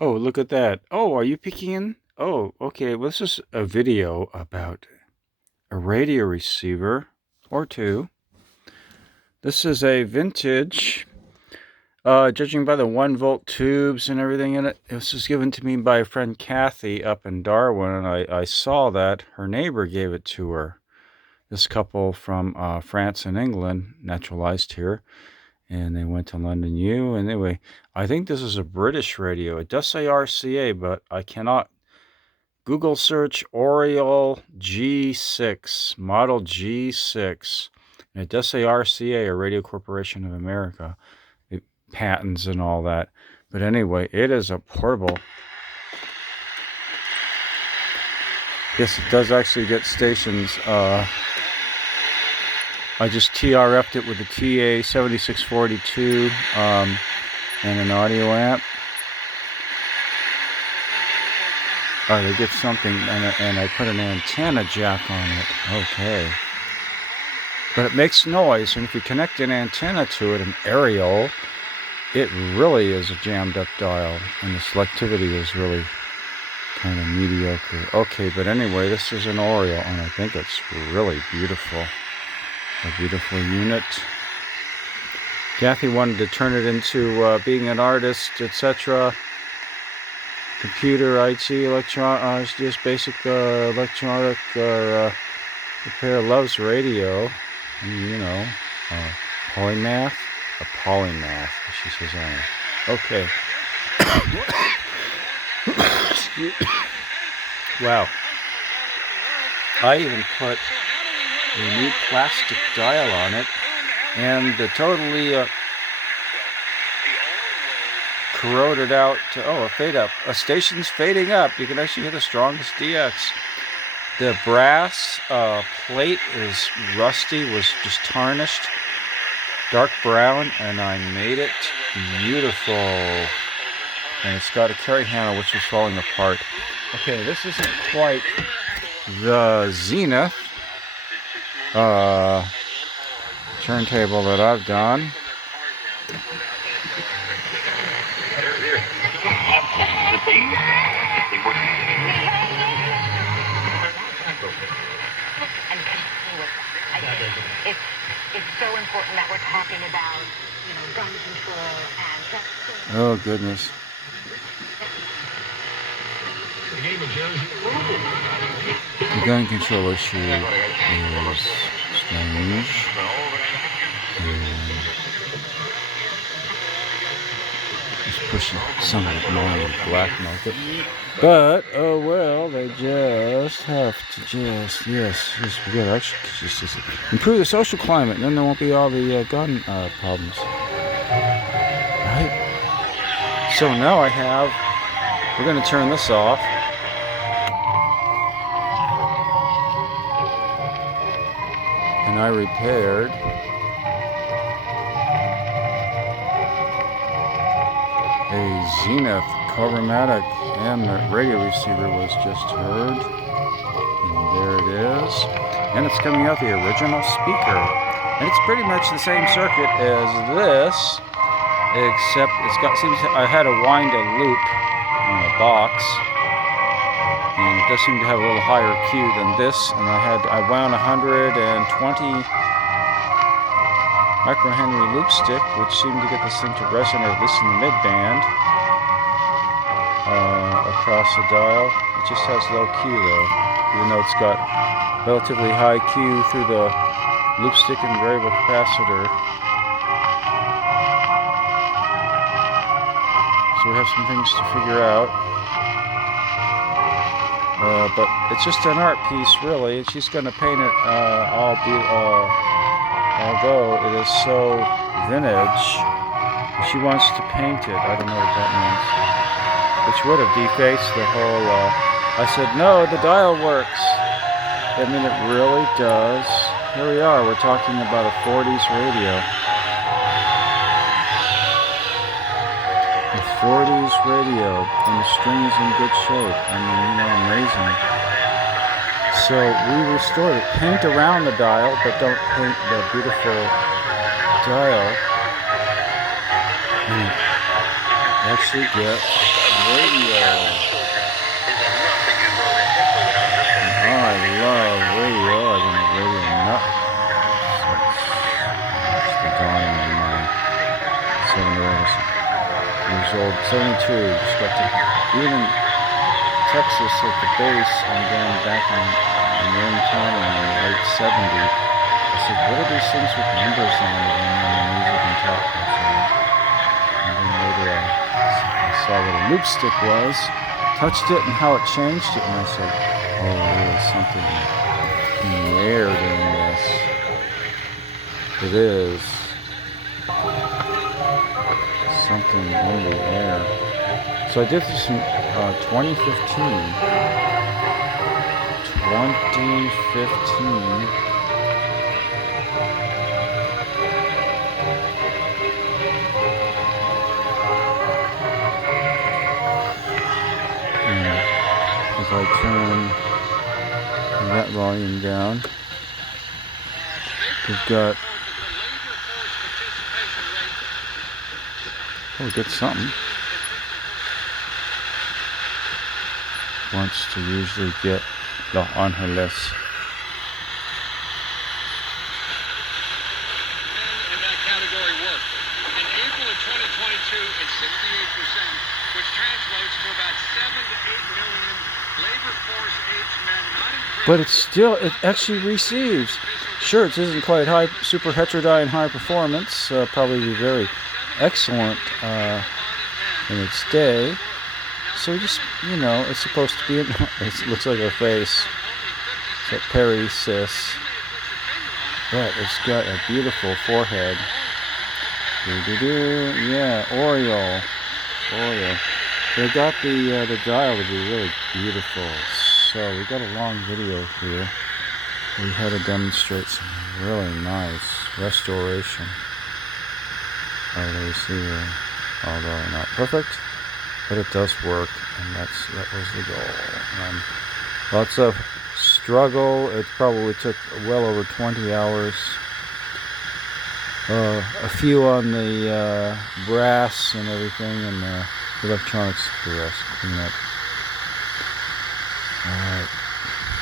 Oh, look at that. Oh, are you peeking in? Oh, okay. Well, this is a video about a radio receiver or two. This is a vintage, judging by the 1-volt tubes and everything in it. This was given to me by a friend Kathy up in Darwin, and I saw that her neighbor gave it to her. This couple from France and England naturalized here, and they went to London U. And anyway, I think this is a British radio. It does say RCA, but I cannot Google search Oriole G6, Model G6. And it does say RCA, or Radio Corporation of America. Patents and all that. But anyway, it is a portable. Yes, it does actually get stations. I just TRF'd it with the TA7642 and an audio amp. They get something, and I put an antenna jack on it. Okay. But it makes noise, and if you connect an antenna to it, an aerial, it really is a jammed up dial, and the selectivity is really kind of mediocre. Okay, but anyway, this is an Oriole, and I think it's really beautiful. A beautiful unit. Kathy wanted to turn it into being an artist, etc. Computer, IT, electronics, just basic electronic, repair, loves radio, and, you know, polymath, a polymath, she says I am. Okay. Wow. I even put a new plastic dial on it, and totally corroded out. A fade up. A station's fading up. You can actually hear the strongest DX. The brass plate is rusty, was just tarnished, dark brown, and I made it beautiful. And it's got a carry handle which is falling apart. Okay, this isn't quite the Zenith turntable that I've done. It's so important that we're talking about, gun control and... Oh, goodness. The gun control issue is strange. It's pushing some of it more in the black market. But, oh well, they just have to yes, we gotta actually just improve the social climate, and then there won't be all the gun problems. Right? So now we're going to turn this off. And I repaired a Zenith Cobramatic, and the radio receiver was just heard. And there it is. And it's coming out the original speaker. And it's pretty much the same circuit as this, except I had to wind a loop on a box. And it does seem to have a little higher Q than this, and I wound 120 microhenry loop stick, which seemed to get this thing to resonate, at least in the mid-band, across the dial. It just has low Q though, even though it's got relatively high Q through the loop stick and variable capacitor. So we have some things to figure out. But it's just an art piece, really. She's going to paint it although it is so vintage, she wants to paint it. I don't know what that means. Which would have defaced the whole... I said, no, the dial works. I mean, it really does. Here we are. We're talking about a 40s radio. A 40s radio, and the string's in good shape. I mean, amazing. So we restored it. Paint around the dial, but don't paint the beautiful dial. And actually get radio. I love radio. I've been a radio nut since the dawning of my 7 years old. 72. Just got to, even in Texas at the base, and then back in Marin County in the late 70s. I said, what are these things with numbers on it and music and talk? And then later I saw what a loop stick was, touched it and how it changed it, and I said, oh, there is something in the air doing this. It is something in the air. So I did this in 2015. 2015. If I turn that volume down, we've got, oh, we get something. Wants to usually get the on her list. In that category work. In April of 2022, it's 68%, which translates to about 7 to 8 million labor force age men not in. But it's still, it actually receives. Sure, it isn't quite high, super heterodyne high performance, probably be very excellent in its day. So just, you know, it's supposed to be, it looks like her face. It's a Perry sis. But it's got a beautiful forehead. Yeah, Oriole. They got the dial to be really beautiful. So we got a long video here. We had to demonstrate some really nice restoration of the receiver, although not perfect, but it does work, and that was the goal. Lots of struggle. It probably took well over 20 hours. A few on the brass and everything, and the electronics, the rest, clean up.